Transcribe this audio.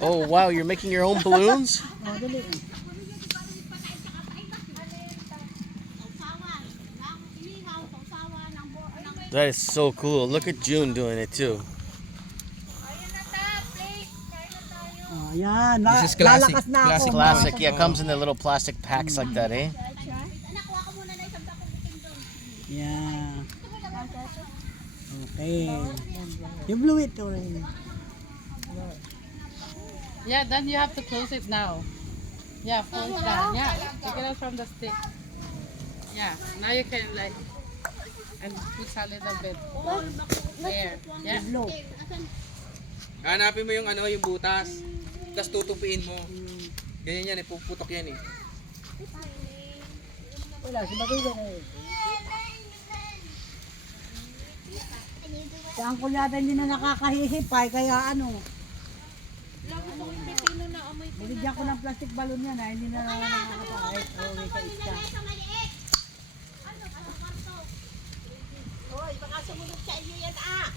Oh wow, you're making your own balloons? Oh, dali. That is so cool. Look at June doing it too. Oh, yan. This is classic. Lalakas na ako. Classic. Classic. Yeah, it comes in the little plastic packs like that, eh? Yeah. Okay. You blew it already. Yeah, then you have to close it now. Yeah, close it down. Yeah, take it out from the stick. Yeah, now you can like and put a little bit there. Yeah. Blow. Hanapin mo yung ano, yung butas. Tapos tutupiin mo. Ganyan yan, puputok yan eh. Wala, si Bagay eh. Saan ko yata hindi na nakakahihipay, kaya ano. Binigyan ko ng plastic balloon yan, hindi na nakakapay. Okay, sa isa. Hoy, baka sumunod sa inyo yan ah!